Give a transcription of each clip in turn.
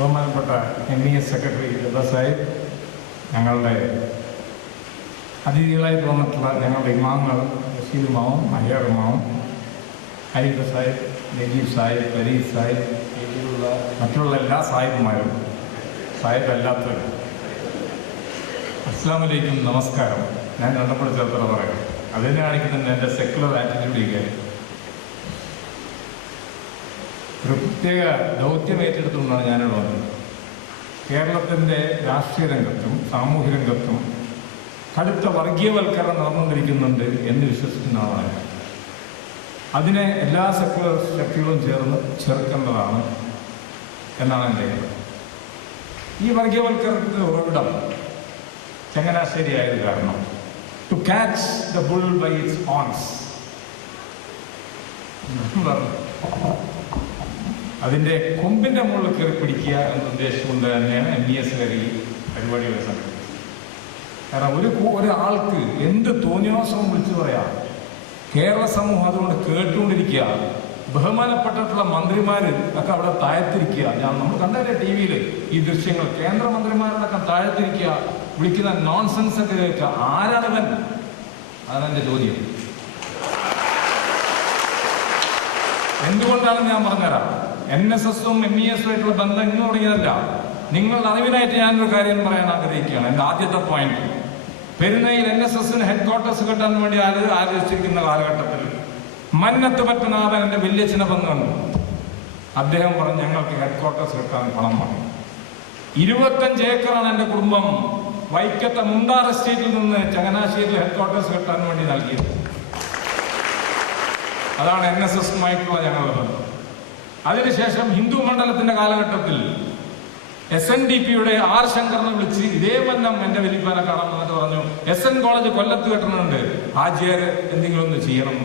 ബഹുമാനപ്പെട്ട MES secretary രദ Sahib, ഞങ്ങളുടെ അതിഥികളായി വന്നിട്ടുള്ള ഞങ്ങളുടെ ഇമാങ്ങൾ റഷീദ് ഇമാമും അയ്യാർ ഇമാമും ഹരീഫ് സാഹിബ്, നജീബ് സാഹിബ്, ഫരീദ് സാഹിബ്, മറ്റുള്ള എല്ലാ സാഹിബുമാരും, സാഹിബ് അല്ലാത്തവരും, അസ്സലാമു അലൈക്കും, നമസ്കാരം. ഞാൻ രണ്ടപ്പോൾ ചേർത്തല പറയാം. അതിനെ കാണിക്കുന്നത് എൻ്റെ സെക്കുലർ ആറ്റിറ്റ്യൂഡ് കാര്യം. ഒരു പ്രത്യേക ദൗത്യം ഏറ്റെടുത്തുകൊണ്ടാണ് ഞാനിവിടെ വന്നത്. കേരളത്തിൻ്റെ രാഷ്ട്രീയ രംഗത്തും സാമൂഹ്യ രംഗത്തും കടുത്ത വർഗീയവൽക്കരണം നടന്നുകൊണ്ടിരിക്കുന്നുണ്ട് എന്ന് വിശ്വസിക്കുന്ന ആളാണ്. അതിനെ എല്ലാ സെക്കുലർ ശക്തികളും ചേർക്കേണ്ടതാണ് എന്നാണ് എൻ്റെ അഭിപ്രായം. ഈ വർഗീയവൽക്കരണത്തിൻ്റെ ഉറവിടം ചങ്ങനാശ്ശേരി ആയത് കാരണം to catch the bull by its horns, അതിൻ്റെ കൊമ്പിൻ്റെ മുകളിൽ കയറി പിടിക്കുക എന്ന ഉദ്ദേശിച്ചുകൊണ്ട് തന്നെയാണ് MES ഈ പരിപാടികളെ സംഘടിപ്പിച്ചത്. കാരണം ഒരാൾക്ക് എന്ത് തോന്നിയാസവും വിളിച്ചു പറയാം. കേരള സമൂഹം അതുകൊണ്ട് കേട്ടുകൊണ്ടിരിക്കുക. ബഹുമാനപ്പെട്ടിട്ടുള്ള മന്ത്രിമാർ ഒക്കെ അവിടെ താഴ്ത്തിരിക്കുക. നമ്മൾ കണ്ടല്ലേ TV-യിൽ ഈ ദൃശ്യങ്ങൾ. കേന്ദ്രമന്ത്രിമാരോടൊക്കെ താഴ്ത്തിരിക്കുക, വിളിക്കുന്ന നോൺസെൻസ് ഒക്കെ കേൾക്കുക. ആരാണവൻ? അതാണ് എൻ്റെ ചോദ്യം. എന്തുകൊണ്ടാണെന്ന് ഞാൻ പറഞ്ഞുതരാം. NSS-ഉം MES-ഉമായിട്ടുള്ള ബന്ധം ഇന്ന് തുടങ്ങിയതല്ല. നിങ്ങളുടെ അറിവിനായിട്ട് ഞാനൊരു കാര്യം പറയാൻ ആഗ്രഹിക്കുകയാണ്. എൻ്റെ ആദ്യത്തെ പോയിന്റ്, പെരുന്നയിൽ NSS-ന് ഹെഡ്ക്വാർട്ടേഴ്സ് കിട്ടാൻ വേണ്ടി ആലോചിച്ചിരിക്കുന്ന കാലഘട്ടത്തിൽ മന്നത്ത് പത്മനാഭൻ എൻ്റെ വല്യച്ഛനെ ബന്ധമുണ്ട്. അദ്ദേഹം പറഞ്ഞു, ഞങ്ങൾക്ക് ഹെഡ്ക്വാർട്ടേഴ്സ് കിട്ടാൻ പണം വേണം. 25 ഏക്കറാണ് എൻ്റെ കുടുംബം വൈക്കത്തെ മുണ്ടാർ എസ്റ്റേറ്റിൽ നിന്ന് ചങ്ങനാശ്ശേരിയിൽ ഹെഡ്ക്വാർട്ടേഴ്സ് കിട്ടാൻ വേണ്ടി നൽകിയത്. അതാണ് NSS-ഉമായിട്ടുള്ള ഞങ്ങളുടെ ബന്ധം. അതിനുശേഷം ഹിന്ദു മണ്ഡലത്തിന്റെ കാലഘട്ടത്തിൽ SNDP-യുടെ R. ശങ്കറിനെ വിളിച്ച് ഇതേ വന്നം എൻ്റെ വലിയപ്പാനെ കാണാൻ വന്നിട്ട് പറഞ്ഞു, SN കോളേജ് കൊല്ലത്ത് കെട്ടുന്നുണ്ട്, ഹാജിയാർ എന്തെങ്കിലും ഒന്ന് ചെയ്യണം.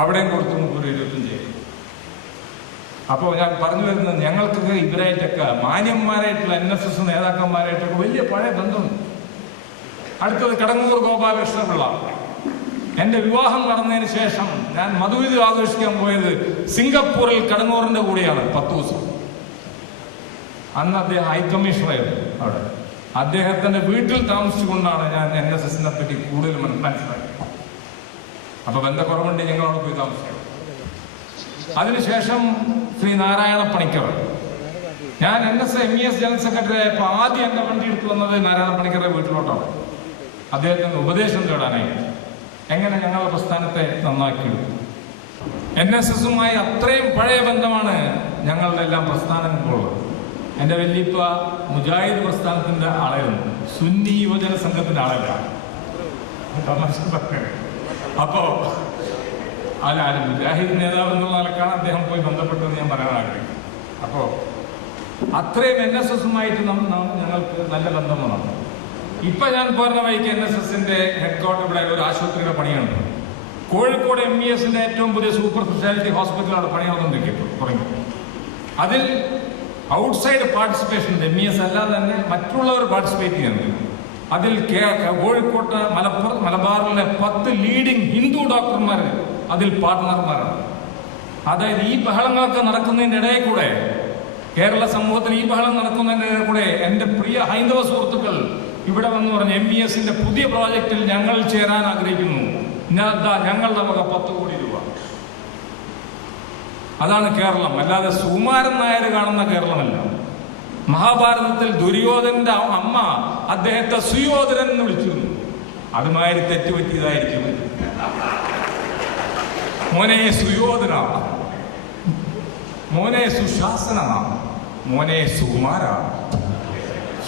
അവിടെയും കൊടുത്തു 25. അപ്പോൾ ഞാൻ പറഞ്ഞു വരുന്നത്, ഞങ്ങൾക്കൊക്കെ ഇവരായിട്ടൊക്കെ മാന്യന്മാരായിട്ടുള്ള NSS നേതാക്കന്മാരായിട്ടൊക്കെ വലിയ പഴയ ബന്ധമുണ്ട്. അടുത്തത് കടങ്ങൂർ ഗോപാലകൃഷ്ണപിള്ള. എൻ്റെ വിവാഹം നടന്നതിന് ശേഷം ഞാൻ മധുവിധി ആഘോഷിക്കാൻ പോയത് സിംഗപ്പൂരിൽ കടങ്ങൂറിൻ്റെ കൂടെയാണ് 10 ദിവസം. അന്ന് അദ്ദേഹം ഹൈക്കമ്മീഷണറായിരുന്നു അവിടെ. അദ്ദേഹത്തിൻ്റെ വീട്ടിൽ താമസിച്ചുകൊണ്ടാണ് ഞാൻ NSS-നെ പറ്റി കൂടുതൽ മനസ്സിലാക്കിയത്. അപ്പൊ ബന്ധക്കുറവുണ്ട്, ഞങ്ങളവിടെ പോയി താമസിക്കണം. അതിനുശേഷം ശ്രീ നാരായണ പണിക്കർ. ഞാൻ MES ജനറൽ സെക്രട്ടറി ആയപ്പോൾ ആദ്യം എന്നെ വണ്ടി എടുത്തു വന്നത് നാരായണ പണിക്കറുടെ വീട്ടിലോട്ടാണ്. അദ്ദേഹത്തിന് ഉപദേശം തേടാനായി എങ്ങനെ ഞങ്ങളുടെ പ്രസ്ഥാനത്തെ നന്നാക്കിയെടുക്കും. NSS-ഉമായി അത്രയും പഴയ ബന്ധമാണ് ഞങ്ങളുടെ എല്ലാം പ്രസ്ഥാനങ്ങളുള്ളത്. എൻ്റെ വല്യപ്പ മുജാഹിദ് പ്രസ്ഥാനത്തിൻ്റെ ആളായിരുന്നു, സുന്നി യുവജന സംഘത്തിൻ്റെ ആളല്ല. അപ്പോ മുജാഹിദ് നേതാവ് എന്നുള്ള നിലക്കാണ് അദ്ദേഹം പോയി ബന്ധപ്പെട്ടതെന്ന് ഞാൻ പറയാൻ ആഗ്രഹിക്കും. അപ്പോൾ അത്രയും NSS-ഉമായിട്ട് ഞങ്ങൾക്ക് നല്ല ബന്ധമാണ്. ഇപ്പൊ ഞാൻ പോരുന്ന വഴിക്ക് NSS-ന്റെ ഹെഡ്ക്വാർട്ടർ ഇവിടെ ഒരു ആശുപത്രിയുടെ പണിയുണ്ട്. കോഴിക്കോട് MES-ന്റെ ഏറ്റവും പുതിയ സൂപ്പർ സ്പെഷ്യാലിറ്റി ഹോസ്പിറ്റൽ അവിടെ പണി തുടങ്ങി. അതിൽ ഔട്ട്സൈഡ് പാർട്ടിസിപ്പേഷൻ ഉണ്ട്. MES അല്ലാതെ തന്നെ മറ്റുള്ളവർ പാർട്ടിസിപ്പേറ്റ് ചെയ്യുന്നുണ്ട്. അതിൽ കോഴിക്കോട്ട് മലബാറിലെ 10 ലീഡിംഗ് ഹിന്ദു ഡോക്ടർമാർ അതിൽ പാർട്ട്ണർമാരാണ്. അതായത് ഈ ബഹളങ്ങളൊക്കെ നടക്കുന്നതിൻ്റെ ഇടയിൽ കൂടെ, കേരള സമൂഹത്തിൽ ഈ ബഹളം നടക്കുന്നതിൻ്റെ ഇടയിൽ കൂടെ എൻ്റെ പ്രിയ ഹൈന്ദവ സുഹൃത്തുക്കൾ ഇവിടെ വന്ന് പറഞ്ഞ് MES-ന്റെ പുതിയ പ്രോജക്റ്റിൽ ഞങ്ങൾ ചേരാൻ ആഗ്രഹിക്കുന്നു. ഞങ്ങളുടെ വക 10 കോടി രൂപ. അതാണ് കേരളം, അല്ലാതെ സുകുമാരൻ നായർ കാണുന്ന കേരളമല്ല. മഹാഭാരതത്തിൽ ദുര്യോധനന്റെ അമ്മ അദ്ദേഹത്തെ സുയോധനൻ എന്ന് വിളിച്ചിരുന്നു. അതുമാതിരി തെറ്റുപറ്റിയതായിരിക്കും. മോനെ സുയോധന, മോനെ സുശാസന, മോനെ സുകുമാര.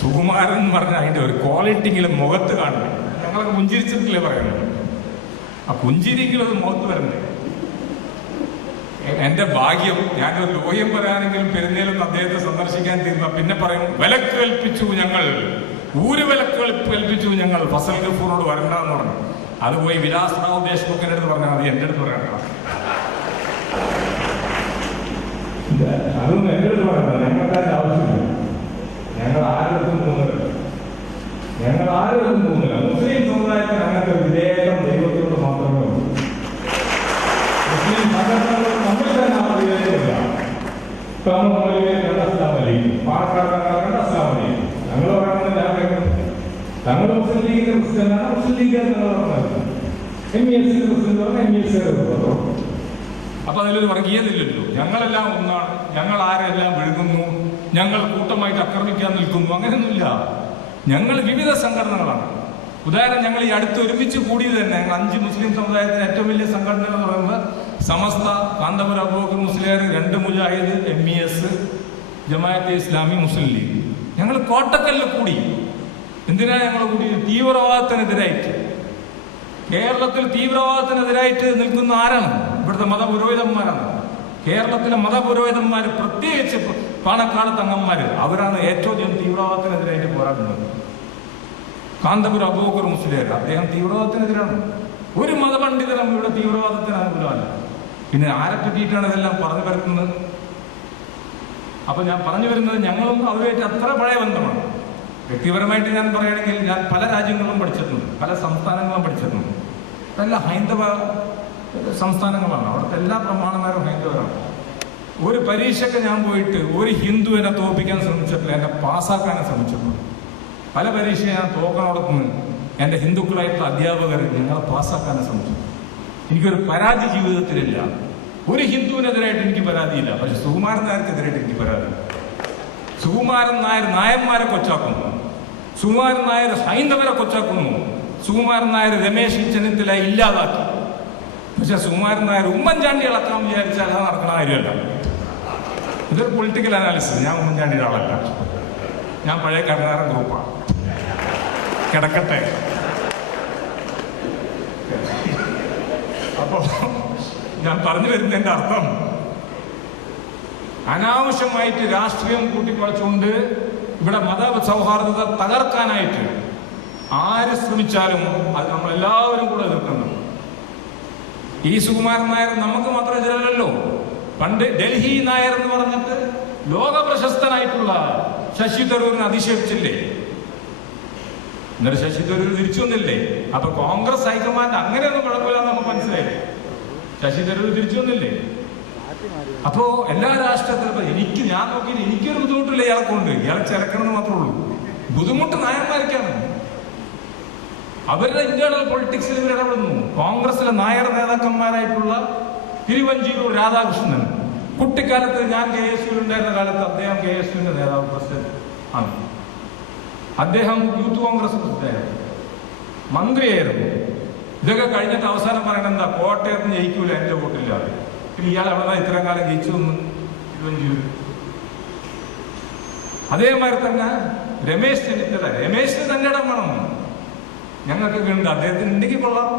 സുകുമാരൻ എന്ന് പറഞ്ഞാൽ അതിന്റെ ഒരു ക്വാളിറ്റിയെങ്കിലും മുഖത്ത് കാണണം. ഞങ്ങളൊക്കെ പുഞ്ചിരിച്ചിട്ടില്ലേ പറയുന്നത്. ആ പുഞ്ചിരിയെങ്കിലും അത് മുഖത്ത് വരണ്ടേ. എന്റെ ഭാഗ്യം, ഞാനൊരു ലോഹ്യം പറയാനെങ്കിലും പെരുന്നേലും അദ്ദേഹത്തെ സന്ദർശിക്കാൻ തീർന്ന പിന്നെ പറയും, വിലക്ക് കൽപ്പിച്ചു ഞങ്ങൾ, വിലക്ക് കൽപ്പിച്ചു ഞങ്ങൾ ഫസൽ ഗഫൂറിനോട് വരണ്ടെന്ന് പറഞ്ഞു. അത് പോയി വിലാസ്റാവ് ദേശ്മുഖിന്റെ അടുത്ത് പറഞ്ഞാൽ മതി, എന്റെ അടുത്ത് പറയണ്ട. അതൊന്നും എന്റെ അടുത്ത് പറയണ്ട. ഞങ്ങൾക്ക് അതിന്റെ ആവശ്യമില്ല. ഞങ്ങൾ ആരുടെ പോകുന്നില്ല. മുസ്ലിം സമുദായത്തിന് അങ്ങനത്തെ വിധേയത്വം ദൈവത്തിനോട് മാത്രമേ ഉള്ളൂ. മുസ്ലിം സംഘടനകൾ നമ്മൾ തന്നെ ആ വിധേയത്വമില്ല. ഞങ്ങൾ പറയുന്നത് ഞാൻ കേൾക്കുന്നത് തങ്ങൾ മുസ്ലിം ലീഗിന്റെ പ്രസിഡന്റാണ്, മുസ്ലിം ലീഗ് അപ്പൊ അതിലൊരു വർഗീയതയില്ലല്ലോ. ഞങ്ങളെല്ലാം ഒന്നാണ്, ഞങ്ങൾ ആരെല്ലാം വിഴുങ്ങുന്നു, ഞങ്ങൾ കൂട്ടമായിട്ട് ആക്രമിക്കാൻ നിൽക്കുന്നു, അങ്ങനെയൊന്നുമില്ല. ഞങ്ങൾ വിവിധ സംഘടനകളാണ്. ഉദാഹരണം, ഞങ്ങൾ ഈ അടുത്ത് ഒരുമിച്ച് കൂടിയത് തന്നെ ഞങ്ങൾ 5 മുസ്ലിം സമുദായത്തിന് ഏറ്റവും വലിയ സംഘടന എന്ന് പറയുന്നത് സമസ്ത, കാന്തപുരം അബൂബക്കർ മുസ്ലിയാർ, 2 മുജാഹിദ്, MES, ജമാഅത്തെ ഇസ്ലാമി, മുസ്ലിം ലീഗ്. ഞങ്ങൾ കോട്ടക്കല്ലിൽ കൂടി. എന്തിനാണ് ഞങ്ങൾ കൂടി? തീവ്രവാദത്തിനെതിരായിട്ട്. കേരളത്തിൽ തീവ്രവാദത്തിനെതിരായിട്ട് നിൽക്കുന്ന ആരാണ്? ഇവിടുത്തെ മതപുരോഹിതന്മാരാണ്. കേരളത്തിലെ മതപുരോഹിതന്മാർ, പ്രത്യേകിച്ച് പാണക്കാട് തങ്ങന്മാർ, അവരാണ് ഏറ്റവും അധികം തീവ്രവാദത്തിനെതിരായിട്ട് പോരാടുന്നത്. കാന്തപുരം അബൂബക്കർ മുസ്ലിയാർ, അദ്ദേഹം തീവ്രവാദത്തിനെതിരാണ്. ഒരു മതപണ്ഡിതനും ഇവിടെ തീവ്രവാദത്തിന് അനുകൂലമല്ല. പിന്നെ ആരെ പറ്റിയിട്ടാണ് ഇതെല്ലാം പറഞ്ഞു വരുന്നത്? അപ്പൊ ഞാൻ പറഞ്ഞു വരുന്നത്, ഞങ്ങളും അവരുമായിട്ട് അത്ര പഴയ ബന്ധമാണ്. വ്യക്തിപരമായിട്ട് ഞാൻ പറയുകയാണെങ്കിൽ, ഞാൻ പല രാജ്യങ്ങളിലും പഠിച്ചിട്ടുണ്ട്, പല സംസ്ഥാനങ്ങളും പഠിച്ചിട്ടുണ്ട്. അതെല്ലാം ഹൈന്ദവ സംസ്ഥാനങ്ങളാണ്. അവിടുത്തെ എല്ലാ പ്രമാണന്മാരും ഹൈന്ദവരാണ്. ഒരു പരീക്ഷയ്ക്ക് ഞാൻ പോയിട്ട് ഒരു ഹിന്ദു എന്നെ തോൽപ്പിക്കാൻ ശ്രമിച്ചിട്ടില്ല, എന്നെ പാസ്സാക്കാനും ശ്രമിച്ചിട്ടുണ്ട്. പല പരീക്ഷ ഞാൻ തോക്കണോടത്തുനിന്ന് എൻ്റെ ഹിന്ദുക്കളായിട്ടുള്ള അധ്യാപകർ ഞങ്ങളെ പാസ്സാക്കാനും ശ്രമിച്ചു. എനിക്കൊരു പരാതി ജീവിതത്തിലില്ല. ഒരു ഹിന്ദുവിനെതിരായിട്ട് എനിക്ക് പരാതിയില്ല. പക്ഷെ സുകുമാരൻ നായർക്കെതിരായിട്ട് എനിക്ക് പരാതി. സുകുമാരൻ നായർ നായന്മാരെ കൊച്ചാക്കുന്നു, സുകുമാരൻ നായർ ഹൈന്ദവരെ കൊച്ചാക്കുന്നു, സുകുമാരൻ നായർ രമേശ് ചെന്നിത്തല ഇല്ലാതാക്കി. പക്ഷെ സുകുമാരൻ നായർ ഉമ്മൻചാണ്ടി ഇളക്കാൻ വിചാരിച്ചാൽ അത് നടക്കുന്ന കാര്യമല്ല. ഇതൊരു പൊളിറ്റിക്കൽ അനാലിസിസ്. ഞാൻ ഉമ്മൻചാണ്ടിയുടെ ആളല്ല, ഞാൻ പഴയ കരുണാകരൻ ഗ്രൂപ്പാണ്. കിടക്കട്ടെ. അപ്പോ ഞാൻ പറഞ്ഞു വരുന്നതിന്റെ അർത്ഥം, അനാവശ്യമായിട്ട് രാഷ്ട്രീയം കൂട്ടിക്കുളച്ചുകൊണ്ട് ഇവിടെ മത സൗഹാർദ്ദത തകർക്കാനായിട്ട് ആര് ശ്രമിച്ചാലും അത് നമ്മളെല്ലാവരും കൂടെ എതിർക്കുന്നു. ഈ സുകുമാരൻ നായർ നമുക്ക് മാത്രം എതിരല്ലോ. പണ്ട് ഡൽഹി നായർ എന്ന് പറഞ്ഞിട്ട് ലോക പ്രശസ്തനായിട്ടുള്ള ശശി തരൂരിനെ അധിക്ഷേപിച്ചില്ലേ? എന്നിട്ട് ശശി തരൂർ തിരിച്ചു വന്നില്ലേ? അപ്പൊ കോൺഗ്രസ് ഹൈക്കമാൻഡ് അങ്ങനെയൊന്നും കുഴപ്പമില്ല നമുക്ക് മനസ്സിലായില്ലേ? ശശി തരൂർ തിരിച്ചു വന്നില്ലേ? അപ്പോ എല്ലാ രാഷ്ട്രത്തിലും ഞാൻ നോക്കിയിട്ട് എനിക്കൊരു ബുദ്ധിമുട്ടില്ല. ഇയാളെ കൊണ്ട് ഇയാളെ ചിലക്കണമെന്ന് മാത്രമേ ഉള്ളൂ. ബുദ്ധിമുട്ട് നായന്മാർക്കാണ്. അവരുടെ ഇന്റേണൽ പൊളിറ്റിക്സിൽ ഇവർ ഇടപെടുന്നു. കോൺഗ്രസിലെ നായർ നേതാക്കന്മാരായിട്ടുള്ള തിരുവഞ്ചൂർ രാധാകൃഷ്ണൻ, കുട്ടിക്കാലത്ത് ഞാൻ KSU ഉണ്ടായിരുന്ന കാലത്ത് അദ്ദേഹം KSUവിന്റെ നേതാവ്, പ്രസിഡന്റ് ആണ്. അദ്ദേഹം യൂത്ത് കോൺഗ്രസ് പ്രസിഡന്റായിരുന്നു, മന്ത്രിയായിരുന്നു. ഇതൊക്കെ കഴിഞ്ഞിട്ട് അവസാനം പറയണത് എന്താ? കോട്ടയത്ത് ജയിക്കൂല, എന്റെ വോട്ടില്ല. പിന്നെ ഇയാൾ എവിടെ ഇത്രയും കാലം ജയിച്ചു വന്നു? തിരുവഞ്ചൂർ. അതേമാതിരി തന്നെ രമേശ് ചെന്നിത്തല, രമേശിന് തന്നെ ഇടം വേണം. ഞങ്ങൾക്കൊക്കെ ഉണ്ട്. അദ്ദേഹത്തിന് ഉണ്ടെങ്കിൽ കൊള്ളാം.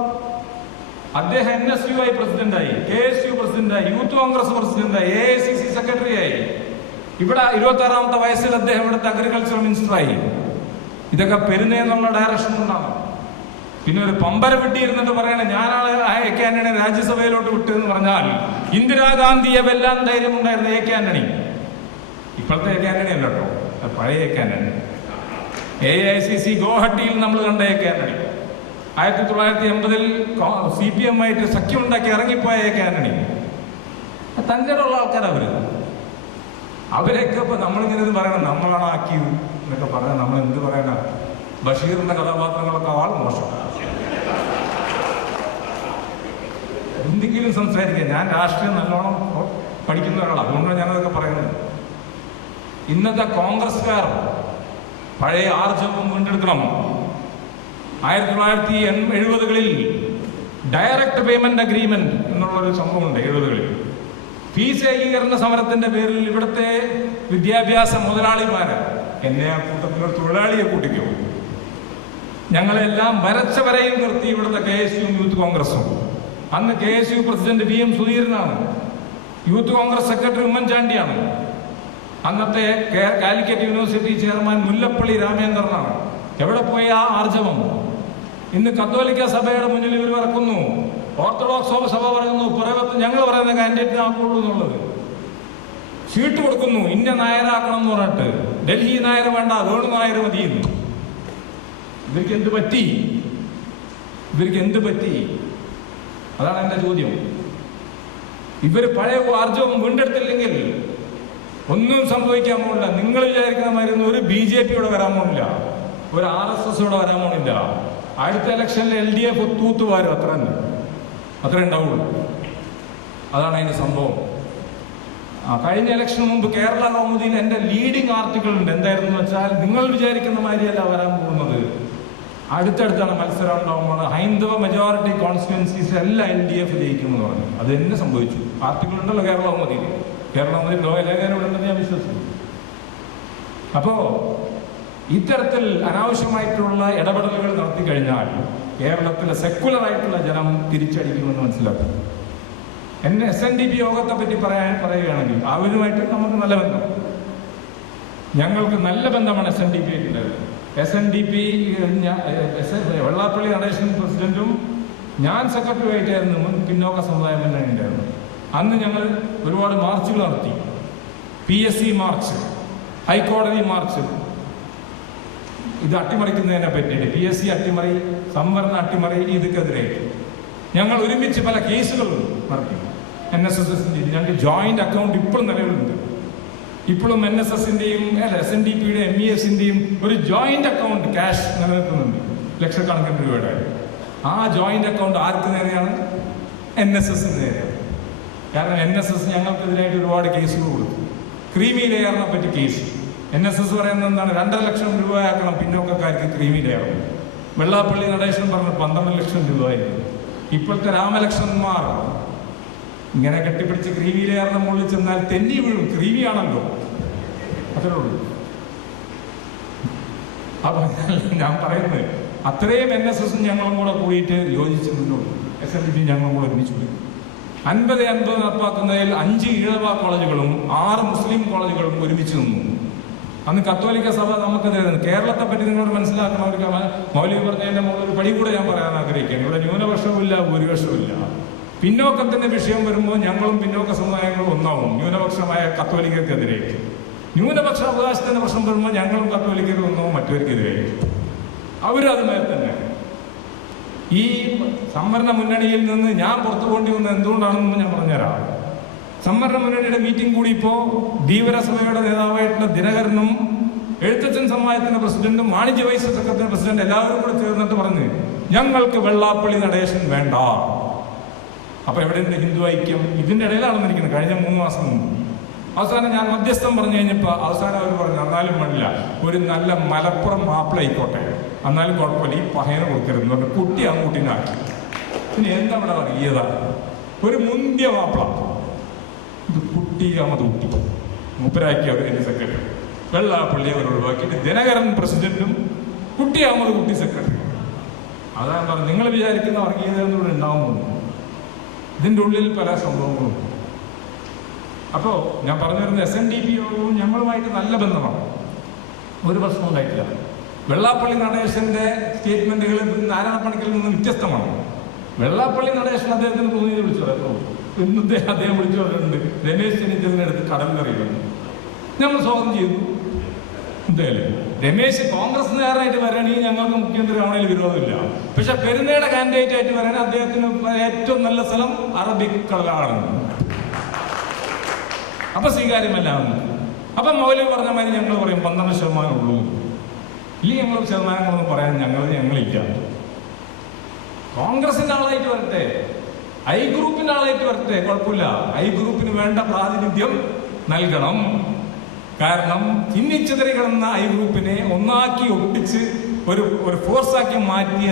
അദ്ദേഹം NSUI പ്രസിഡന്റായി, KSU പ്രസിഡന്റായി, യൂത്ത് കോൺഗ്രസ് പ്രസിഡന്റായി, AICC സെക്രട്ടറിയായി. ഇവിടെ 26ാമത്തെ വയസ്സിൽ അദ്ദേഹം ഇവിടുത്തെ അഗ്രികൾച്ചർ മിനിസ്റ്ററായി. ഇതൊക്കെ പെരുന്നേന്നുള്ള ഡയറക്ഷൻ ഉണ്ടാകും. പിന്നെ ഒരു പമ്പര വിട്ടിരുന്നിട്ട് പറയണേ ഞാനാണ് AK ആന്റണി രാജ്യസഭയിലോട്ട് വിട്ടതെന്ന് പറഞ്ഞാൽ, ഇന്ദിരാഗാന്ധിയെ വെല്ലാൻ ധൈര്യം ഉണ്ടായിരുന്ന AK ആന്റണി. ഇപ്പോഴത്തെ AK ആന്റണി അല്ല കേട്ടോ, പഴയ AK ആന്റണി. AICC ഗോഹട്ടിയിൽ നമ്മൾ കണ്ട AK ആന്റണി. 1980-ൽ CPM ആയിട്ട് സഖ്യമുണ്ടാക്കി ഇറങ്ങിപ്പോയ AK ആന്റണി. തൻ്റെ ഉള്ള ആൾക്കാരവര്. അവരൊക്കെ ഇപ്പൊ നമ്മളിങ്ങനെ പറയണം, നമ്മളാണ് ആക്കിയത് എന്നൊക്കെ പറയാൻ നമ്മൾ എന്ത് പറയണ? ബഷീറിന്റെ കഥാപാത്രങ്ങളൊക്കെ ആൾ മോശം. എന്തെങ്കിലും സംസാരിക്കുക. ഞാൻ രാഷ്ട്രീയം നല്ലോണം പഠിക്കുന്ന ഒരാളാണ്, അതുകൊണ്ടാണ് ഞാനതൊക്കെ പറയുന്നത്. ഇന്നത്തെ കോൺഗ്രസ്സുകാർ പഴയ ആർജവം വീണ്ടെടുക്കണം. 1970-കളിൽ ഡയറക്റ്റ് പേയ്മെന്റ് അഗ്രിമെന്റ് എന്നുള്ളൊരു സംഭവമുണ്ട്. 70-കളിൽ ഫീസ് ഏകീകരണ സമരത്തിന്റെ പേരിൽ ഇവിടുത്തെ വിദ്യാഭ്യാസ മുതലാളിമാര്, എന്നെ ആ കൂട്ടത്തിലൊരു തൊഴിലാളിയെ കൂട്ടിക്കോ, ഞങ്ങളെല്ലാം വരച്ച വരയിൽ നിർത്തി ഇവിടുത്തെ KSU യൂത്ത് കോൺഗ്രസും. അന്ന് KSU പ്രസിഡന്റ് VM സുധീരനാണ്, യൂത്ത് കോൺഗ്രസ് സെക്രട്ടറി ഉമ്മൻചാണ്ടിയാണ്, അന്നത്തെ കാലിക്കറ്റ് യൂണിവേഴ്സിറ്റി ചെയർമാൻ മുല്ലപ്പള്ളി രാമേന്ദ്രനാണ്. എവിടെ പോയ ആ ആർജവം? ഇന്ന് കത്തോലിക്ക സഭയുടെ മുന്നിൽ ഇവർ ഇറക്കുന്നു, ഓർത്തഡോക്സ് സഭ പറയുന്നു പുറകത്ത് ഞങ്ങൾ പറയുന്ന കാൻഡിഡേറ്റ് ആക്കുള്ളൂ എന്നുള്ളത്. ഷീട്ട് കൊടുക്കുന്നു, ഇന്ന നായരാക്കണം എന്ന് പറഞ്ഞിട്ട്. ഡൽഹി നായർ വേണ്ട, വേണു നായർ മതിയെന്ന്. ഇവർക്ക് എന്ത് പറ്റി? ഇവർക്ക് എന്ത് പറ്റി? അതാണ് എന്റെ ചോദ്യം. ഇവർ പഴയ ആർജവം വീണ്ടെടുത്തില്ലെങ്കിൽ ഒന്നും സംഭവിക്കാൻ പോകുന്നില്ല. നിങ്ങൾ വിചാരിക്കുന്ന മാതിരി ഒന്നും ഒരു BJP ഇവിടെ വരാൻ പോകുന്നില്ല, ഒരു RSS ഇവിടെ വരാൻ പോകുന്നില്ല. അടുത്ത ഇലക്ഷനിൽ LDF തൂത്തുവാരും അത്ര ഉണ്ടാവുള്ളൂ. അതാണ് അതിന്റെ സംഭവം. കഴിഞ്ഞ ഇലക്ഷന് മുമ്പ് കേരള കൗമുദിയിൽ എൻ്റെ ലീഡിംഗ് ആർട്ടിക്കിൾ ഉണ്ട്. എന്തായിരുന്നു വെച്ചാൽ, നിങ്ങൾ വിചാരിക്കുന്ന മാതിരിയല്ല വരാൻ പോകുന്നത്, അടുത്തടുത്താണ് മത്സരം ഉണ്ടാകുമ്പോൾ ഹൈന്ദവ മെജോറിറ്റി കോൺസ്റ്റിറ്റ്യുവൻസീസ് എല്ലാം LDF ജയിക്കുമെന്ന് പറഞ്ഞു. അത് തന്നെ സംഭവിച്ചു. ആർട്ടിക്കിൾ ഉണ്ടല്ലോ കേരള കൗമുദിയിൽ. കേരള കൗമുദി ലോകലേഖനം ഇവിടെ ഉണ്ടെന്ന് ഞാൻ വിശ്വസിക്കുന്നു. അപ്പോ ഇത്തരത്തിൽ അനാവശ്യമായിട്ടുള്ള ഇടപെടലുകൾ നടത്തി കഴിഞ്ഞാൽ കേരളത്തിലെ സെക്കുലർ ആയിട്ടുള്ള ജനം തിരിച്ചടിക്കുമെന്ന് മനസ്സിലാക്കും. SNDP യോഗത്തെ പറ്റി പറയുകയാണെങ്കിൽ അവരുമായിട്ട് നമുക്ക് നല്ല ബന്ധം, ഞങ്ങൾക്ക് നല്ല ബന്ധമാണ് SNDP ആയിട്ടുള്ളത്. SNDP വെള്ളാപ്പള്ളി നടേശൻ പ്രസിഡന്റും ഞാൻ സെക്രട്ടറി ആയിട്ടായിരുന്നു പിന്നോക്ക സമുദായം തന്നെ ഉണ്ടായിരുന്നു. അന്ന് ഞങ്ങൾ ഒരുപാട് മാർച്ചുകൾ നടത്തി. PSC മാർച്ച്, ഹൈക്കോടതി മാർച്ച്, ഇത് അട്ടിമറിക്കുന്നതിനെ പറ്റിയിട്ട്, PSC അട്ടിമറി, സംവരണ അട്ടിമറി, ഇതൊക്കെതിരെ ഞങ്ങൾ ഒരുമിച്ച് പല കേസുകളും നടത്തി. NSSന്റെ ഞങ്ങൾക്ക് ജോയിന്റ് അക്കൗണ്ട് ഇപ്പോഴും നിലവിലുണ്ട്. ഇപ്പോഴും NSSന്റെയും SNDPയുടെയും MESന്റെയും ഒരു ജോയിന്റ് അക്കൗണ്ട് ക്യാഷ് നിലനിൽക്കുന്നുണ്ട്, ലക്ഷക്കണക്കിന് രൂപയുടെ. ആ ജോയിന്റ് അക്കൗണ്ട് ആർക്ക് നേരെയാണ്? NSSന് നേരെയാണ്. കാരണം NSS ഞങ്ങൾക്കെതിരായിട്ട് ഒരുപാട് കേസുകൾ കൊടുത്തു. ക്രീമി ലെയറിനെ പറ്റി കേസ്. NSS പറയുന്നത് എന്താണ്? 2.5 ലക്ഷം രൂപയാക്കണം പിന്നോക്കക്കാർക്ക് ക്രീമി ലെയർ. വെള്ളാപ്പള്ളി നടേശൻ പറഞ്ഞു 12 ലക്ഷം രൂപയായിരുന്നു. ഇപ്പോഴത്തെ രാമലക്ഷ്മന്മാർ ഇങ്ങനെ കെട്ടിപ്പിടിച്ച് ക്രീമി ലെയറിന്റെ മുകളിൽ ചെന്നാൽ തെന്നി വീഴും. ക്രീമിയാണല്ലോ, അത്രേ ഉള്ളൂ. അപ്പൊ ഞാൻ പറയുന്നത് അത്രയും NSS ഞങ്ങളും കൂടെ കൂടിയിട്ട് യോജിച്ച് നിന്നുള്ളൂ. SNDP ഞങ്ങളും കൂടെ ഒരുമിച്ച് പോയി 50-50 നടപ്പാക്കുന്നതിൽ 5 ഈഴവ കോളേജുകളും 6 മുസ്ലിം കോളേജുകളും ഒരുമിച്ച് നിന്നു. അന്ന് കത്തോലിക്ക സഭ നമുക്കെതിരെ. കേരളത്തെ പറ്റി നിങ്ങളോട് മനസ്സിലാക്കണം. അവർക്ക് മൗലവി പറഞ്ഞതിന്റെ മുകളിൽ ഒരു പടി കൂടെ ഞാൻ പറയാൻ ആഗ്രഹിക്കുകയാണ്. ഇവിടെ ന്യൂനപക്ഷവുമില്ല, ഭൂരിപക്ഷവുമില്ല. പിന്നോക്കത്തിന്റെ വിഷയം വരുമ്പോൾ ഞങ്ങളും പിന്നോക്ക സമുദായങ്ങളും ഒന്നാവും ന്യൂനപക്ഷമായ കത്തോലിക്കർക്കെതിരെ. ന്യൂനപക്ഷ അവകാശത്തിന്റെ പ്രശ്നം വരുമ്പോൾ ഞങ്ങളും കത്തോലിക്കരും ഒന്നാവും മറ്റവർക്കെതിരെ. അവരതുമായി തന്നെ. ഈ സംവരണ മുന്നണിയിൽ നിന്ന് ഞാൻ പുറത്തു പോകേണ്ടി വന്നത് എന്തുകൊണ്ടാണെന്ന് ഞാൻ പറഞ്ഞുതരാം. സംവരണ മുന്നണിയുടെ മീറ്റിംഗ് കൂടി ഇപ്പോൾ ധീവരസഭയുടെ നേതാവായിട്ടുള്ള ദിനകരനും എഴുത്തച്ഛൻ സമാജത്തിന്റെ പ്രസിഡന്റും വാണിജ്യ വൈസ് സെക്രട്ടറി പ്രസിഡന്റ് എല്ലാവരും കൂടെ ചേർന്നിട്ട് പറഞ്ഞ് ഞങ്ങൾക്ക് വെള്ളാപ്പള്ളി നടേശൻ വേണ്ട. അപ്പൊ എവിടെയുണ്ട് ഹിന്ദു ഐക്യം? ഇതിന്റെ ഇടയിലാണ് നിൽക്കുന്നത്. കഴിഞ്ഞ 3 മാസം മുമ്പ് അവസാനം ഞാൻ മധ്യസ്ഥം പറഞ്ഞു കഴിഞ്ഞപ്പോൾ അവസാനം അവർ പറഞ്ഞു എന്നാലും വേണ്ടില്ല, ഒരു നല്ല മലപ്പുറം മാപ്പിള ആയിക്കോട്ടെ, എന്നാലും കുഴപ്പമില്ല, ഈ പഹയനെ കൊടുക്കരുതെന്ന് പറഞ്ഞു കുട്ടി അങ്ങോട്ടിനാക്കി. പിന്നെ എന്താ ഇവിടെ വർഗീയത? ഒരു മുന്തിയ മാപ്പിള, ഇത് കുട്ടി അഹമ്മദ് കുട്ടി മൂപ്പരാക്കി അവർ എൻ്റെ സെക്രട്ടറി. വെള്ളാപ്പള്ളി അവർ ഒഴിവാക്കിയിട്ട് ദിനകരൻ പ്രസിഡന്റും കുട്ടി അഹമ്മദ് കുട്ടി സെക്രട്ടറി. അതാണ് പറഞ്ഞത്. നിങ്ങൾ വിചാരിക്കുന്ന വർഗീയത എന്നിവിടെ ഉണ്ടാവുന്നു. ഇതിൻ്റെ ഉള്ളിൽ പല സംഭവങ്ങളും. അപ്പോൾ ഞാൻ പറഞ്ഞു വരുന്നത് SNDP യോഗവും ഞങ്ങളുമായിട്ട് നല്ല ബന്ധമാണ്, ഒരു പ്രശ്നവും ഉണ്ടായിട്ടില്ല. വെള്ളാപ്പള്ളി നടേശന്റെ സ്റ്റേറ്റ്മെന്റുകളിൽ നാരായണപ്പണിക്കലിൽ നിന്ന് വ്യത്യസ്തമാണ്. വെള്ളാപ്പള്ളി നടേശൻ അദ്ദേഹത്തിന് തോന്നിയത് വിളിച്ചു പറയുന്നു. ഇന്നത്തെ അദ്ദേഹം വിളിച്ചു പറഞ്ഞിട്ടുണ്ട് രമേശ് ചെന്നിത്തലിനടുത്ത് കടലിറങ്ങിയിരുന്നു. ഞങ്ങൾ സ്വാഗതം ചെയ്തു. എന്തായാലും രമേശ് കോൺഗ്രസ്സുകാരനായിട്ട് വരണമെങ്കിൽ ഞങ്ങൾക്ക് മുഖ്യമന്ത്രി ആവണേൽ വിരോധമില്ല. പക്ഷെ പെരുന്നയുടെ കാൻഡിഡേറ്റ് ആയിട്ട് വരാൻ അദ്ദേഹത്തിന് ഏറ്റവും നല്ല സ്ഥലം അറബിക് കടലാണ്. അപ്പൊ സ്വീകാര്യമല്ല. അപ്പൊ മൗലവി പറഞ്ഞ മാതിരി ഞങ്ങൾ പറയും 12% ഉള്ളൂ. ഇല്ലെങ്കിൽ ഞങ്ങൾ ശതമാനങ്ങളൊന്നും പറയാൻ ഞങ്ങളില്ല. കോൺഗ്രസിന്റെ ആളായിട്ട് വരട്ടെ, ഐ ഗ്രൂപ്പിന്റെ ആളായിട്ട് വരട്ടെ, കുഴപ്പമില്ല. ഐ ഗ്രൂപ്പിന് വേണ്ട പ്രാതിനിധ്യം നൽകണം. കാരണം ചിന്നിച്ചിതറി കിടന്ന ഐ ഗ്രൂപ്പിനെ ഒന്നാക്കി ഒട്ടിച്ച് ഒരു ഫോഴ്സാക്കി മാറ്റിയ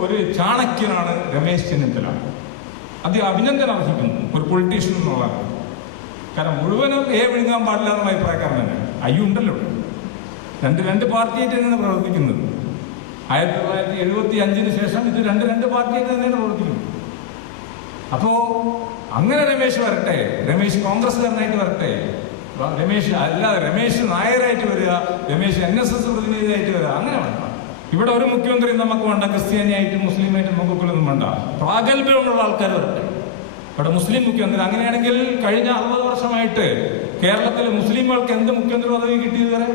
ഒരു ചാണക്യനാണ് രമേശ് ചെന്നിത്തല. അദ്ദേഹം അഭിനന്ദനം അർഹിക്കുന്നു ഒരു പൊളിറ്റീഷ്യൻ എന്നുള്ളതാണ്. കാരണം മുഴുവനും വിഴുങ്ങാൻ പാടില്ല എന്നുള്ള അഭിപ്രായക്കാരൻ തന്നെ. ഉണ്ടല്ലോ, രണ്ട് പാർട്ടിയായിട്ട് തന്നെയാണ് പ്രവർത്തിക്കുന്നത്. 1975 ശേഷം ഇത് രണ്ട് പാർട്ടിയായിട്ട് തന്നെയാണ് പ്രവർത്തിക്കുന്നത്. അപ്പോ അങ്ങനെ രമേശ് വരട്ടെ, രമേശ് കോൺഗ്രസ്സുകാരനായിട്ട് വരട്ടെ. രമേശ് നായരായിട്ട് വരിക, രമേശ് NSS പ്രതിനിധിയായിട്ട് വരിക, അങ്ങനെ വേണ്ട. ഇവിടെ ഒരു മുഖ്യമന്ത്രി നമുക്ക് വേണ്ട, ക്രിസ്ത്യാനിയായിട്ടും മുസ്ലിമായിട്ടും നമുക്കൊന്നും വേണ്ട. പ്രാഗൽഭ്യമുള്ള ആൾക്കാർ വരട്ടെ. ഇവിടെ മുസ്ലിം മുഖ്യമന്ത്രി. അങ്ങനെയാണെങ്കിൽ കഴിഞ്ഞ 60 വർഷമായിട്ട് കേരളത്തിൽ മുസ്ലിമുകൾക്ക് എന്ത് മുഖ്യമന്ത്രി പദവി കിട്ടിയത് വരെ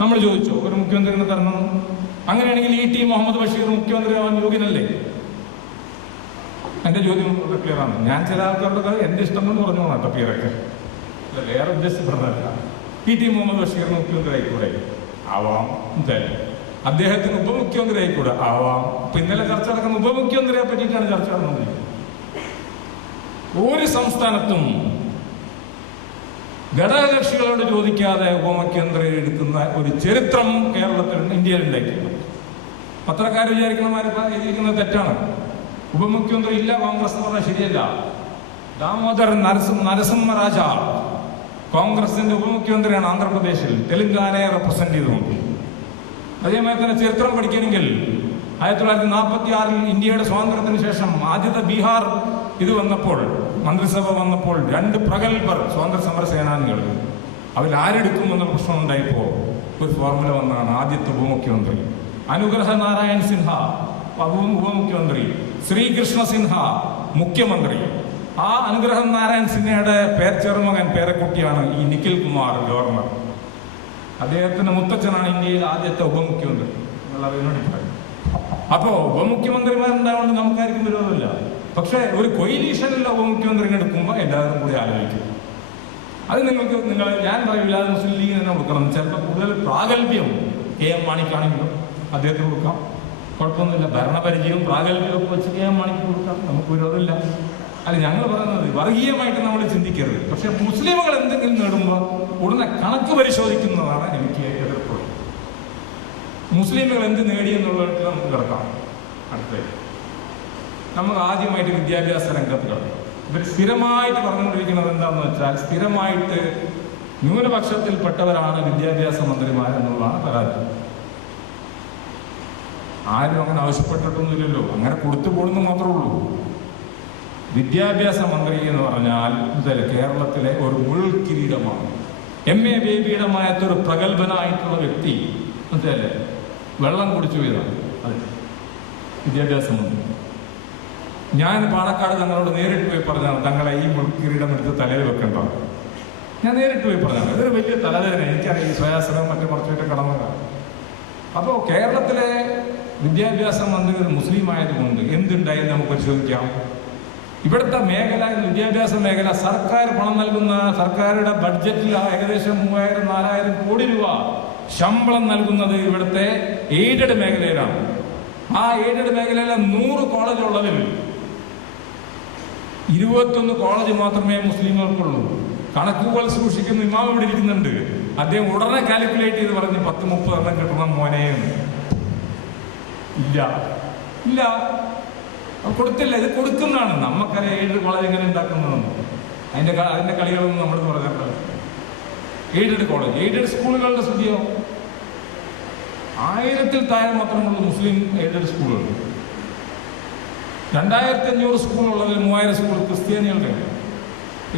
നമ്മൾ ചോദിച്ചോ? ഒരു മുഖ്യമന്ത്രിനെ തരണം. അങ്ങനെയാണെങ്കിൽ E.T. മുഹമ്മദ് ബഷീർ മുഖ്യമന്ത്രി ആവാൻ യോഗ്യനല്ലേ? എന്റെ ചോദ്യം ക്ലിയർ ആണ്. ഞാൻ ചില ആൾക്കാരുടെ എന്റെ ഇഷ്ടം എന്ന് പറഞ്ഞു കേട്ടോ പേരൊക്കെ. വേറെ ഉദ്ദേശിച്ചപ്പെടുന്നതല്ല. PT മുഹമ്മദ് ബഷീറിന് മുഖ്യമന്ത്രി ആയിക്കൂടെ? ആവാം. എന്തായാലും അദ്ദേഹത്തിന് ഉപമുഖ്യമന്ത്രി ആയിക്കൂടെ? ആവാം. ഇപ്പൊ ഇന്നലെ ചർച്ച നടക്കുന്ന ഉപമുഖ്യമന്ത്രിയെ പറ്റിയിട്ടാണ് ചർച്ച നടന്നുകൊണ്ടിരിക്കുന്നത്. ഒരു സംസ്ഥാനത്തും ഘടകകക്ഷികളോട് ചോദിക്കാതെ ഉപമുഖ്യമന്ത്രി എടുക്കുന്ന ഒരു ചരിത്രം കേരളത്തിൽ, ഇന്ത്യയിൽ ഉണ്ടായിട്ടില്ല. പത്രക്കാർ വിചാരിക്കുന്നത് തെറ്റാണ്. ഉപമുഖ്യമന്ത്രി ഇല്ല കോൺഗ്രസ് എന്ന് പറഞ്ഞാൽ ശരിയല്ല. ദാമോദർ നരസിംഹരാജ കോൺഗ്രസിന്റെ ഉപമുഖ്യമന്ത്രിയാണ് ആന്ധ്രാപ്രദേശിൽ, തെലുങ്കാനയെ റെപ്രസെന്റ് ചെയ്തുകൊണ്ട്. അതേമാതിരി തന്നെ ചരിത്രം പഠിക്കണമെങ്കിൽ 1946 ഇന്ത്യയുടെ സ്വാതന്ത്ര്യത്തിന് ശേഷം ആദ്യത്തെ ബീഹാർ ഇത് വന്നപ്പോൾ, മന്ത്രിസഭ വന്നപ്പോൾ 2 പ്രഗത്ഭർ സ്വാതന്ത്ര്യ സമര സേനാനികൾ, അതിൽ ആരെടുക്കും എന്നുള്ള പ്രശ്നം ഉണ്ടായപ്പോൾ ഒരു ഫോർമുല വന്നാണ് ആദ്യത്തെ ഉപമുഖ്യമന്ത്രി. അനുഗ്രഹ നാരായൺ സിൻഹ ഉപമുഖ്യമന്ത്രി, ശ്രീകൃഷ്ണ സിൻഹ മുഖ്യമന്ത്രി. ആ അനുഗ്രഹ നാരായൺ സിൻഹയുടെ ചെറുമകൻ പേരക്കുട്ടിയാണ് ഈ നിഖിൽ കുമാർ ഗവർണർ. അദ്ദേഹത്തിന്റെ മുത്തച്ഛനാണ് ഇന്ത്യയിലെ ആദ്യത്തെ ഉപമുഖ്യമന്ത്രി എന്നുള്ളതിനോട് പറയും. അപ്പോ ഉപമുഖ്യമന്ത്രിമാരുണ്ടാവുകൊണ്ട് നമുക്കായിരിക്കും വിരോധമില്ല. പക്ഷെ ഒരു കൊയിലീഷനിലുള്ള ഉപമുഖ്യമന്ത്രിനെ എടുക്കുമ്പോൾ എല്ലാവരും കൂടി ആലോചിക്കും. അത് ഞാൻ പറയില്ല, അത് മുസ്ലിം ലീഗിന് തന്നെ കൊടുക്കണം. ചിലപ്പോൾ കൂടുതൽ പ്രാഗൽഭ്യം KM മാണിക്കാണെങ്കിലും അദ്ദേഹത്തിന് കൊടുക്കാം, കുഴപ്പമൊന്നുമില്ല. ഭരണപരിചയവും പ്രാഗൽഭ്യവും ഒക്കെ വെച്ച് KM മാണിക്ക് കൊടുക്കാം, നമുക്ക് വിരോധമില്ല. അല്ല, ഞങ്ങൾ പറയുന്നത് വർഗീയമായിട്ട് നമ്മൾ ചിന്തിക്കരുത്. പക്ഷെ മുസ്ലിമുകൾ എന്തെങ്കിലും നേടുമ്പോൾ ഉടനെ കണക്ക് പരിശോധിക്കുന്നതാണ് എനിക്ക് എതിർപ്പുള്ളത്. മുസ്ലിമുകൾ എന്ത് നേടി എന്നുള്ളതിൽ നമുക്ക് കിടക്കാം. അടുത്തത് നമുക്ക് ആദ്യമായിട്ട് വിദ്യാഭ്യാസ രംഗത്ത് കിടക്കാം. ഇവർ സ്ഥിരമായിട്ട് പറഞ്ഞുകൊണ്ടിരിക്കുന്നത് എന്താണെന്ന് വെച്ചാൽ, സ്ഥിരമായിട്ട് ന്യൂനപക്ഷത്തിൽപ്പെട്ടവരാണ് വിദ്യാഭ്യാസ മന്ത്രിമാരെന്നുള്ളതാണ് പരാതി. ആരും അങ്ങനെ ആവശ്യപ്പെട്ടിട്ടൊന്നുമില്ലല്ലോ, അങ്ങനെ കൊടുത്തു പോകുന്നു മാത്രമേ ഉള്ളൂ. വിദ്യാഭ്യാസ മന്ത്രി എന്ന് പറഞ്ഞാൽ കേരളത്തിലെ ഒരു മുൾക്കിരീടമാണ്. MA ബേബിയുടെ മായത്തൊരു പ്രഗത്ഭനായിട്ടുള്ള വ്യക്തി മനസ്സിലല്ലേ, വെള്ളം കുടിച്ചു പോയതാണ് അതെ വിദ്യാഭ്യാസ മന്ത്രി. ഞാൻ പാണക്കാട് തങ്ങളോട് നേരിട്ട് പോയി പറഞ്ഞാണ്, തങ്ങളെ ഈ മുൾക്കിരീടം എടുത്ത് തലയിൽ വെക്കണ്ട. ഞാൻ നേരിട്ട് പോയി പറഞ്ഞാണ്, ഇതൊരു വലിയ തലവേദന, എനിക്കറിയാം ഈ സ്വയാസനം മറ്റു കുറച്ചൊക്കെ കടന്നതാണ്. അപ്പോൾ കേരളത്തിലെ വിദ്യാഭ്യാസ മന്ത്രി ഒരു മുസ്ലിം ആയതുകൊണ്ട് എന്തുണ്ടായി നമുക്ക് പരിശോധിക്കാം. ഇവിടുത്തെ മേഖല, വിദ്യാഭ്യാസ മേഖല, സർക്കാർ പണം നൽകുന്ന, സർക്കാരുടെ ബഡ്ജറ്റിൽ ഏകദേശം 3000-4000 കോടി രൂപ ശമ്പളം നൽകുന്നത് ഇവിടുത്തെ എയ്ഡഡ് മേഖലയിലാണ്. ആ എയ്ഡഡ് മേഖലയിലെ 100 കോളേജ് ഉള്ളതിൽ 21 കോളേജ് മാത്രമേ മുസ്ലിങ്ങൾക്കുള്ളൂ. കണക്കുകൾ സൂക്ഷിക്കുന്ന ഇമാം ഇവിടെ ഇരിക്കുന്നുണ്ട്. അദ്ദേഹം ഉടനെ കാൽക്കുലേറ്റ് ചെയ്ത് പറഞ്ഞ് 10-30 എണ്ണം കിട്ടണം മോനെ. ഇല്ല ഇല്ല കൊടുത്തില്ല. ഇത് കൊടുക്കുന്നതാണ്. നമുക്കറിയാം 7 കോളേജ് എങ്ങനെ ഉണ്ടാക്കുന്നതെന്ന്. അതിന്റെ കളികളൊന്നും നമ്മളത് പറഞ്ഞിട്ടില്ല. എയ്ഡഡ് കോളേജ്, എയ്ഡഡ് സ്കൂളുകളുടെ സ്ഥിതിയോ 1000-ൽ താഴെ മാത്രമുള്ള മുസ്ലിം എയ്ഡഡ് സ്കൂളുകൾ. 2500 സ്കൂളുള്ളതിൽ 3000 സ്കൂൾ ക്രിസ്ത്യാനികളുടെ.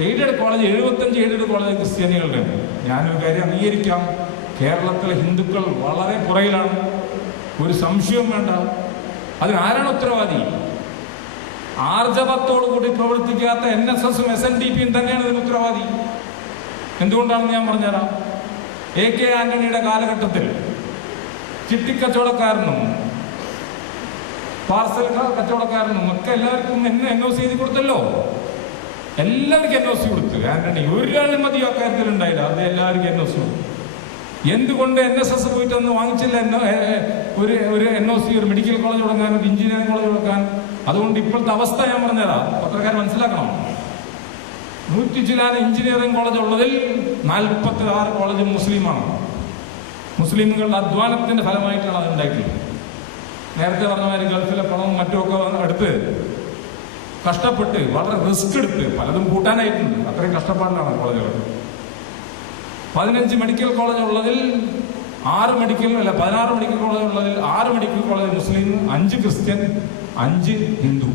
എയ്ഡഡ് കോളേജ് 75 എയ്ഡഡ് കോളേജ് ക്രിസ്ത്യാനികളുടെ. ഞാനൊരു കാര്യം അംഗീകരിക്കാം, കേരളത്തിലെ ഹിന്ദുക്കൾ വളരെ പുറകിലാണ്, ഒരു സംശയവും വേണ്ട. അതിനാരാണ് ഉത്തരവാദി? ആർജവത്തോടു കൂടി പ്രവർത്തിക്കാത്ത NSSഉം SNDPയും തന്നെയാണ് ഇതിന് ഉത്തരവാദി. എന്തുകൊണ്ടാണെന്ന് ഞാൻ പറഞ്ഞുതരാം. AK ആന്റണിയുടെ കാലഘട്ടത്തിൽ ചിട്ടിക്കച്ചവടക്കാരനും പാർസൽ കച്ചവടക്കാരനും ഒക്കെ എല്ലാവർക്കും NOC എഴുതി കൊടുത്തല്ലോ. എല്ലാവർക്കും NOC കൊടുത്തു ആന്റണി. ഒരാളും മതി അക്കാര്യത്തിൽ ഉണ്ടായില്ല, അത് എല്ലാവർക്കും NOC കൊടുത്തു. എന്തുകൊണ്ട് NSS പോയിട്ടൊന്ന് വാങ്ങിച്ചില്ല ഒരു NOC, ഒരു മെഡിക്കൽ കോളേജ് തുടങ്ങാൻ, ഒരു എഞ്ചിനീയറിംഗ് കോളേജ് തുടങ്ങാൻ? അതുകൊണ്ട് ഇപ്പോഴത്തെ അവസ്ഥ ഞാൻ പറഞ്ഞുതരാം, പത്രക്കാർ മനസ്സിലാക്കണം. 100 ചില്ലാനം എഞ്ചിനീയറിംഗ് കോളേജ് ഉള്ളതിൽ 46 കോളേജ് മുസ്ലിമാണ്. മുസ്ലിമുകളുടെ അധ്വാനത്തിന്റെ ഫലമായിട്ടാണ് അത് ഉണ്ടായിട്ടുള്ളത്. നേരത്തെ പറഞ്ഞ മാതിരി ഗൾഫിലെ പണവും മറ്റുമൊക്കെ എടുത്ത് കഷ്ടപ്പെട്ട് വളരെ റിസ്ക് എടുത്ത് പലതും കൂട്ടാനായിട്ടുണ്ട്. അത്രയും കഷ്ടപ്പാടിലാണ് കോളേജുകൾ. 15 മെഡിക്കൽ കോളേജ് ഉള്ളതിൽ 16 മെഡിക്കൽ കോളേജ് ഉള്ളതിൽ 6 മെഡിക്കൽ കോളേജ് മുസ്ലിം, 5 ക്രിസ്ത്യൻ, 5 ഹിന്ദു.